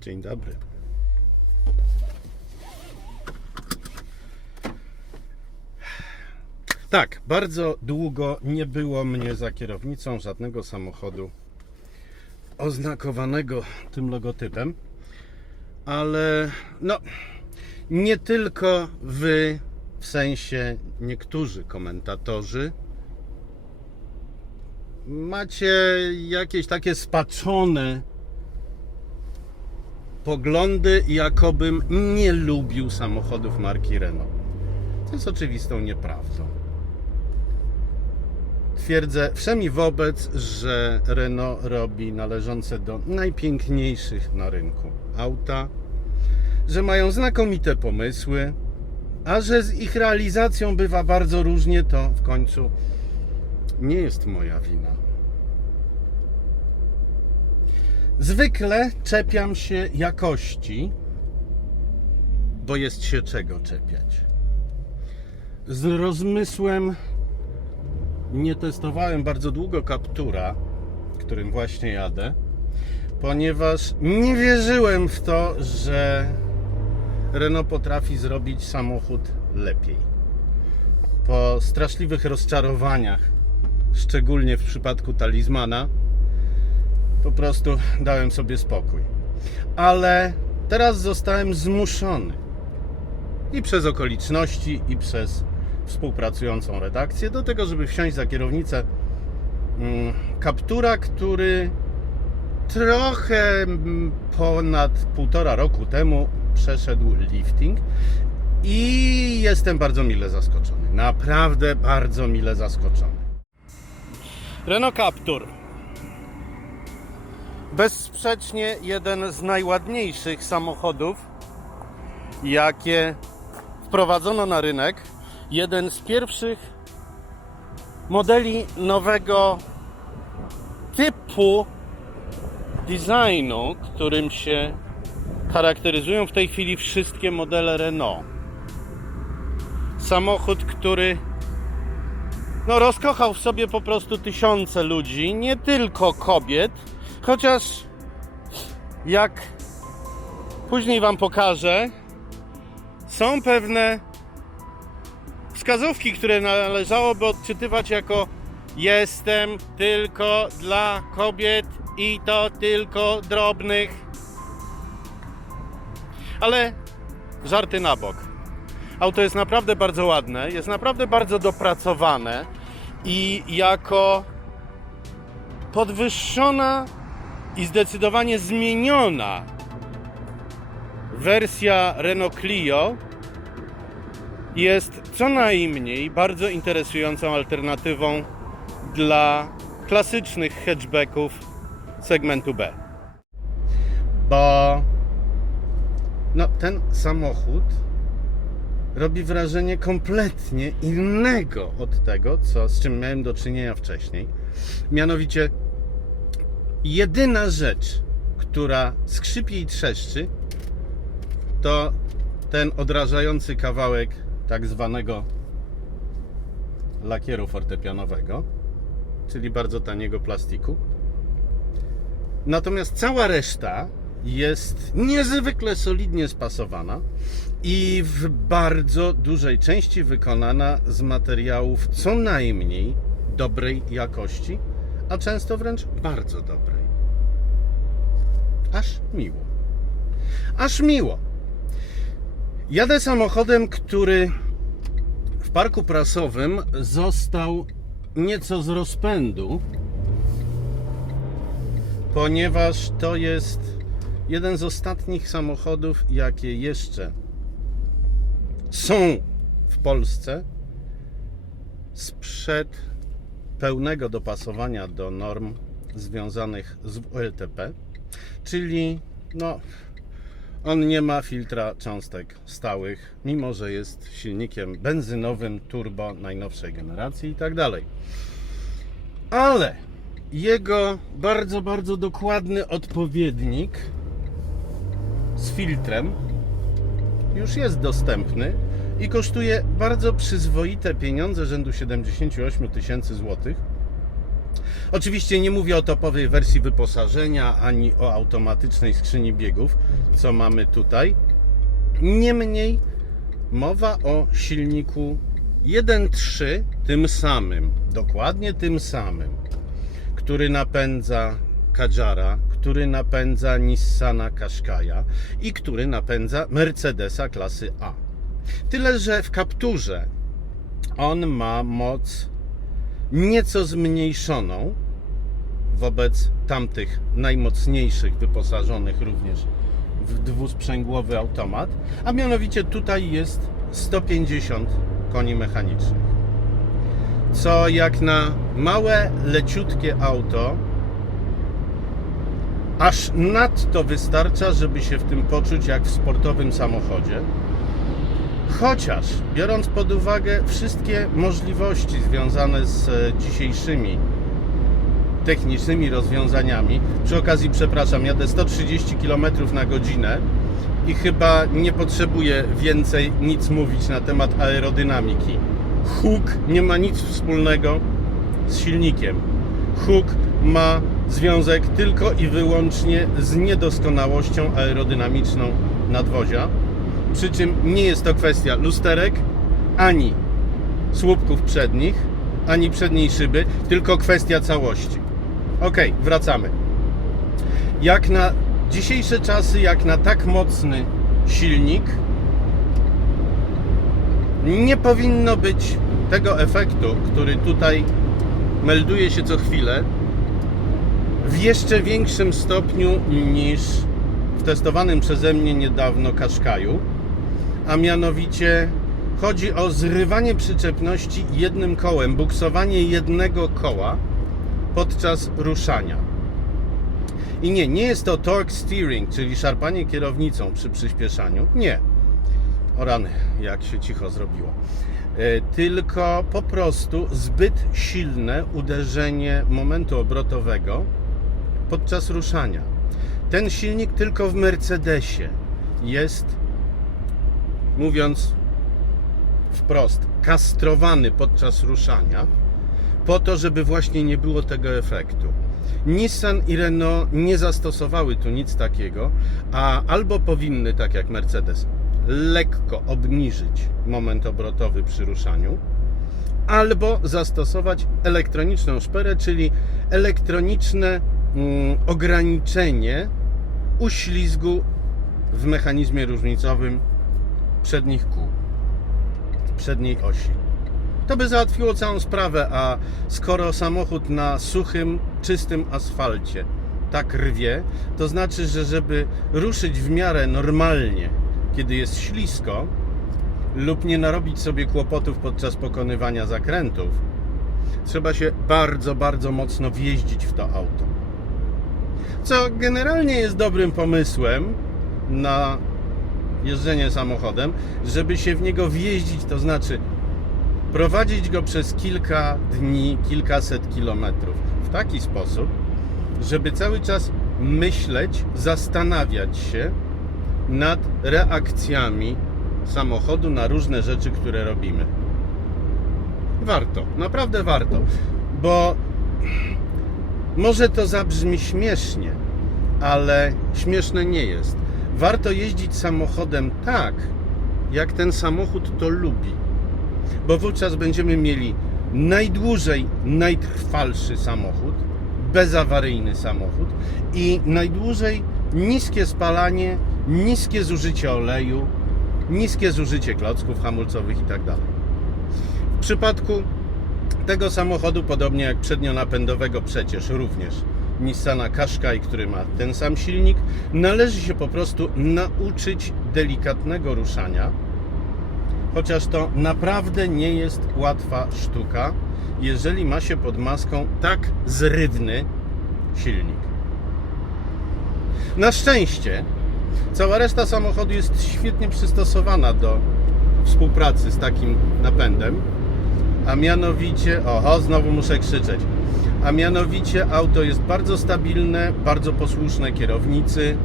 Dzień dobry. Tak, bardzo długo nie było mnie za kierownicą żadnego samochodu oznakowanego tym logotypem, ale no, nie tylko wy, w sensie niektórzy komentatorzy, macie jakieś takie spaczone poglądy, jakobym nie lubił samochodów marki Renault. To jest oczywistą nieprawdą. Twierdzę wszemi wobec, że Renault robi należące do najpiękniejszych na rynku auta, że mają znakomite pomysły, a że z ich realizacją bywa bardzo różnie, to w końcu nie jest moja wina. Zwykle czepiam się jakości, bo jest się czego czepiać. Z rozmysłem nie testowałem bardzo długo kaptura, którym właśnie jadę, ponieważ nie wierzyłem w to, że Renault potrafi zrobić samochód lepiej. Po straszliwych rozczarowaniach, szczególnie w przypadku talizmana, po prostu dałem sobie spokój. Ale teraz zostałem zmuszony i przez okoliczności, i przez współpracującą redakcję do tego, żeby wsiąść za kierownicę mm, kaptura, który trochę ponad półtora roku temu przeszedł lifting i jestem bardzo mile zaskoczony. Naprawdę bardzo mile zaskoczony. Renault Captur. Bezsprzecznie jeden z najładniejszych samochodów, jakie wprowadzono na rynek. Jeden z pierwszych modeli nowego typu designu, którym się charakteryzują w tej chwili wszystkie modele Renault. Samochód, który no, rozkochał w sobie po prostu tysiące ludzi, nie tylko kobiet, chociaż jak później Wam pokażę, są pewne wskazówki, które należałoby odczytywać jako jestem tylko dla kobiet i to tylko drobnych. Ale żarty na bok. Auto jest naprawdę bardzo ładne, jest naprawdę bardzo dopracowane i jako podwyższona i zdecydowanie zmieniona wersja Renault Clio jest co najmniej bardzo interesującą alternatywą dla klasycznych hatchbacków segmentu B. Bo no, ten samochód robi wrażenie kompletnie innego od tego, co, z czym miałem do czynienia wcześniej. Mianowicie, jedyna rzecz, która skrzypi i trzeszczy, to ten odrażający kawałek tak zwanego lakieru fortepianowego, czyli bardzo taniego plastiku. Natomiast cała reszta jest niezwykle solidnie spasowana i w bardzo dużej części wykonana z materiałów co najmniej dobrej jakości, a często wręcz bardzo dobrej. Aż miło. Aż miło. Jadę samochodem, który w parku prasowym został nieco z rozpędu, ponieważ to jest jeden z ostatnich samochodów, jakie jeszcze są w Polsce sprzed pełnego dopasowania do norm związanych z WLTP, czyli no, on nie ma filtra cząstek stałych, mimo że jest silnikiem benzynowym turbo najnowszej generacji i tak dalej. Ale jego bardzo, bardzo dokładny odpowiednik z filtrem już jest dostępny i kosztuje bardzo przyzwoite pieniądze rzędu 78 tysięcy złotych. Oczywiście nie mówię o topowej wersji wyposażenia ani o automatycznej skrzyni biegów, co mamy tutaj. Niemniej mowa o silniku 1.3 tym samym, dokładnie tym samym, który napędza Kadżara, który napędza Nissana Qashqai'a i który napędza Mercedesa klasy A. Tyle, że w kapturze on ma moc nieco zmniejszoną wobec tamtych najmocniejszych, wyposażonych również w dwusprzęgłowy automat, a mianowicie tutaj jest 150 koni mechanicznych. Co jak na małe, leciutkie auto, aż nadto wystarcza, żeby się w tym poczuć jak w sportowym samochodzie. Chociaż biorąc pod uwagę wszystkie możliwości związane z e, dzisiejszymi technicznymi rozwiązaniami, przy okazji przepraszam, jadę 130 km na godzinę i chyba nie potrzebuję więcej nic mówić na temat aerodynamiki. Huk nie ma nic wspólnego z silnikiem. Huk ma związek tylko i wyłącznie z niedoskonałością aerodynamiczną nadwozia. Przy czym nie jest to kwestia lusterek, ani słupków przednich, ani przedniej szyby, tylko kwestia całości. Ok, wracamy. Jak na dzisiejsze czasy, jak na tak mocny silnik, nie powinno być tego efektu, który tutaj melduje się co chwilę, w jeszcze większym stopniu niż w testowanym przeze mnie niedawno Kaszkaju, a mianowicie chodzi o zrywanie przyczepności jednym kołem, buksowanie jednego koła podczas ruszania. I nie, nie jest to torque steering, czyli szarpanie kierownicą przy przyspieszaniu. Nie. O rany, jak się cicho zrobiło. E, Tylko po prostu zbyt silne uderzenie momentu obrotowego podczas ruszania. Ten silnik tylko w Mercedesie jest, mówiąc wprost, kastrowany podczas ruszania, po to, żeby właśnie nie było tego efektu. Nissan i Renault nie zastosowały tu nic takiego, a albo powinny, tak jak Mercedes, lekko obniżyć moment obrotowy przy ruszaniu, albo zastosować elektroniczną szperę, czyli elektroniczne mm, ograniczenie uślizgu w mechanizmie różnicowym przednich kół, przedniej osi. To by załatwiło całą sprawę, a skoro samochód na suchym, czystym asfalcie tak rwie, to znaczy, że żeby ruszyć w miarę normalnie, kiedy jest ślisko, lub nie narobić sobie kłopotów podczas pokonywania zakrętów, trzeba się bardzo, bardzo mocno wjeździć w to auto. Co generalnie jest dobrym pomysłem na jeżdżenie samochodem, żeby się w niego wjeździć, to znaczy prowadzić go przez kilka dni, kilkaset kilometrów w taki sposób, żeby cały czas myśleć, zastanawiać się nad reakcjami samochodu na różne rzeczy, które robimy. Warto, naprawdę warto, bo może to zabrzmi śmiesznie, ale śmieszne nie jest. Warto jeździć samochodem tak, jak ten samochód to lubi, bo wówczas będziemy mieli najdłużej najtrwalszy samochód, bezawaryjny samochód i najdłużej niskie spalanie, niskie zużycie oleju, niskie zużycie klocków hamulcowych itd. W przypadku tego samochodu, podobnie jak przednionapędowego przecież również Nissana Qashqai, który ma ten sam silnik, należy się po prostu nauczyć delikatnego ruszania, chociaż to naprawdę nie jest łatwa sztuka, jeżeli ma się pod maską tak zrywny silnik. Na szczęście cała reszta samochodu jest świetnie przystosowana do współpracy z takim napędem, a mianowicie, oho, znowu muszę krzyczeć, a mianowicie auto jest bardzo stabilne, bardzo posłuszne kierownicy,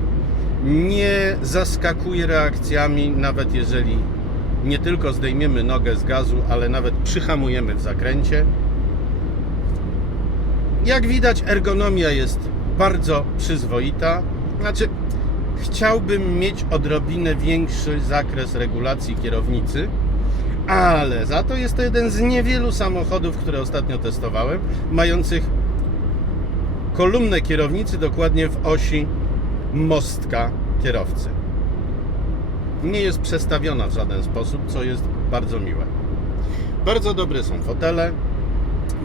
nie zaskakuje reakcjami, nawet jeżeli nie tylko zdejmiemy nogę z gazu, ale nawet przyhamujemy w zakręcie. Jak widać, ergonomia jest bardzo przyzwoita. Znaczy, chciałbym mieć odrobinę większy zakres regulacji kierownicy, ale za to jest to jeden z niewielu samochodów, które ostatnio testowałem, mających kolumnę kierownicy dokładnie w osi mostka kierowcy. Nie jest przestawiona w żaden sposób, co jest bardzo miłe. Bardzo dobre są fotele,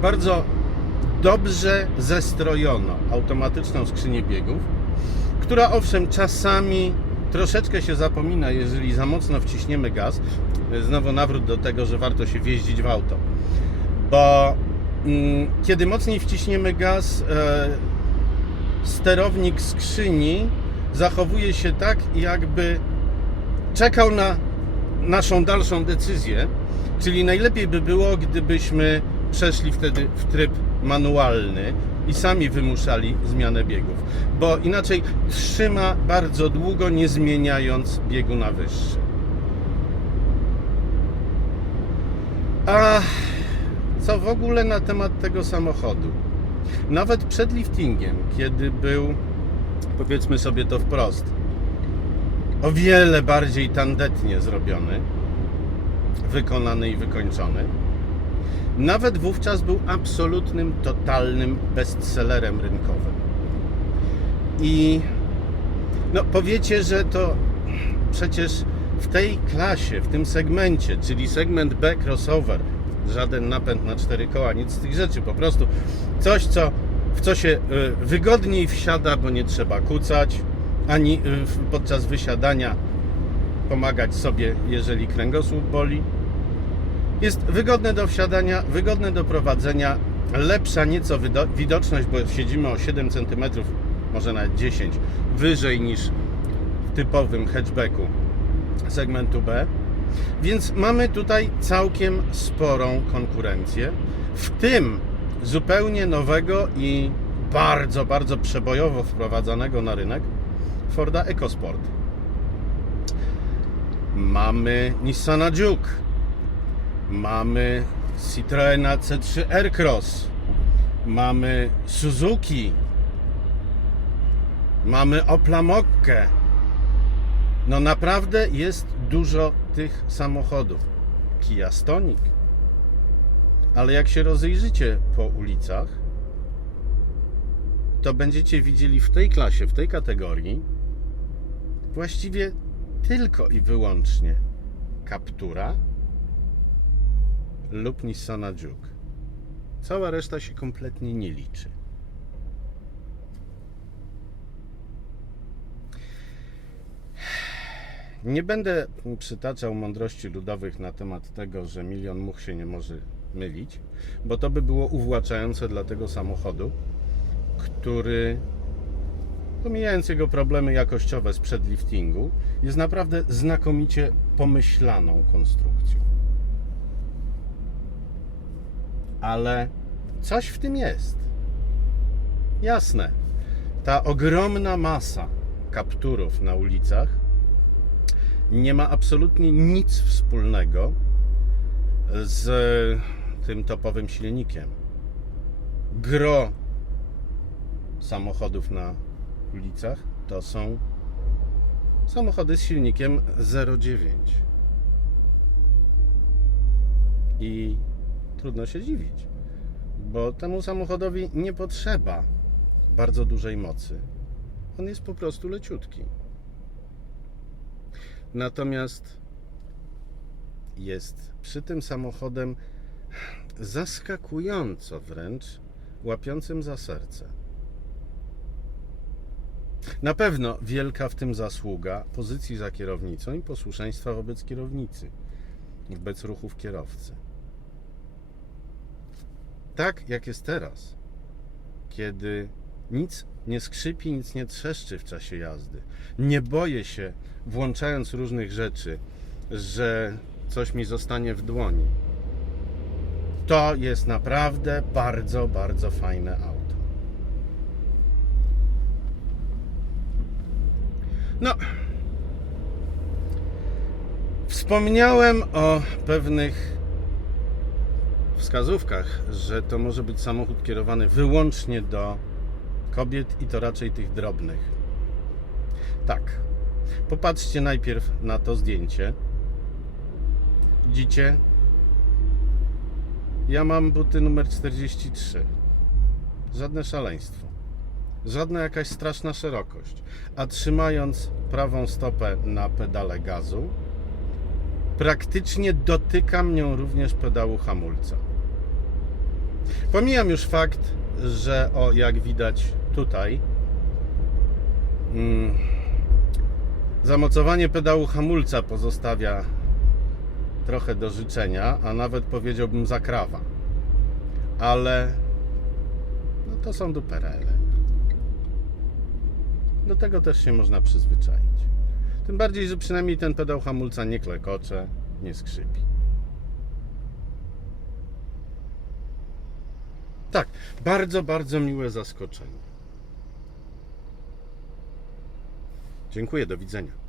bardzo dobrze zestrojono automatyczną skrzynię biegów, która owszem czasami troszeczkę się zapomina, jeżeli za mocno wciśniemy gaz. Znowu nawrót do tego, że warto się wjeździć w auto. Bo mm, kiedy mocniej wciśniemy gaz, e, sterownik skrzyni zachowuje się tak, jakby czekał na naszą dalszą decyzję. Czyli najlepiej by było, gdybyśmy przeszli wtedy w tryb manualny i sami wymuszali zmianę biegów, bo inaczej trzyma bardzo długo, nie zmieniając biegu na wyższy. A co w ogóle na temat tego samochodu? Nawet przed liftingiem, kiedy był, powiedzmy sobie to wprost, o wiele bardziej tandetnie zrobiony, wykonany i wykończony, nawet wówczas był absolutnym, totalnym bestsellerem rynkowym. I no powiecie, że to przecież w tej klasie, w tym segmencie, czyli segment B crossover, żaden napęd na cztery koła, nic z tych rzeczy, po prostu coś, co, w co się y, wygodniej wsiada, bo nie trzeba kucać, ani w- podczas wysiadania pomagać sobie, jeżeli kręgosłup boli. Jest wygodne do wsiadania, wygodne do prowadzenia, lepsza nieco widoczność, bo siedzimy o 7 cm, może nawet 10 wyżej niż w typowym hatchbacku segmentu B. Więc mamy tutaj całkiem sporą konkurencję, w tym zupełnie nowego i bardzo, bardzo przebojowo wprowadzanego na rynek Forda EcoSport. Mamy Nissana Juke, mamy Citroena C3 Aircross, mamy Suzuki, mamy Opla Mokkę. No naprawdę jest dużo tych samochodów. Kia Stonic. Ale jak się rozejrzycie po ulicach, to będziecie widzieli w tej klasie, w tej kategorii właściwie tylko i wyłącznie Captura lub Nissana Juke. Cała reszta się kompletnie nie liczy. Nie będę przytaczał mądrości ludowych na temat tego, że milion much się nie może mylić, bo to by było uwłaczające dla tego samochodu, który, pomijając jego problemy jakościowe sprzed liftingu, jest naprawdę znakomicie pomyślaną konstrukcją. Ale coś w tym jest. Jasne. Ta ogromna masa kapturów na ulicach nie ma absolutnie nic wspólnego z tym topowym silnikiem. Gro samochodów na ulicach to są samochody z silnikiem 0,9. I trudno się dziwić, bo temu samochodowi nie potrzeba bardzo dużej mocy. On jest po prostu leciutki. Natomiast jest przy tym samochodem zaskakująco wręcz łapiącym za serce. Na pewno wielka w tym zasługa pozycji za kierownicą i posłuszeństwa wobec kierownicy, wobec ruchów kierowcy. Tak jak jest teraz, kiedy nic nie skrzypi, nic nie trzeszczy w czasie jazdy. Nie boję się, włączając różnych rzeczy, że coś mi zostanie w dłoni. To jest naprawdę bardzo, bardzo fajne auto. No, wspomniałem o pewnych wskazówkach, że to może być samochód kierowany wyłącznie do kobiet i to raczej tych drobnych. Tak. Popatrzcie najpierw na to zdjęcie. Widzicie? Ja mam buty numer 43. Żadne szaleństwo. Żadna jakaś straszna szerokość. A trzymając prawą stopę na pedale gazu, praktycznie dotykam nią również pedału hamulca. Pomijam już fakt, że o jak widać tutaj, mm, zamocowanie pedału hamulca pozostawia trochę do życzenia, a nawet powiedziałbym zakrawa. Ale no to są duperele. Do tego też się można przyzwyczaić. Tym bardziej, że przynajmniej ten pedał hamulca nie klekocze, nie skrzypi. Tak, bardzo, bardzo miłe zaskoczenie. Dziękuję, do widzenia.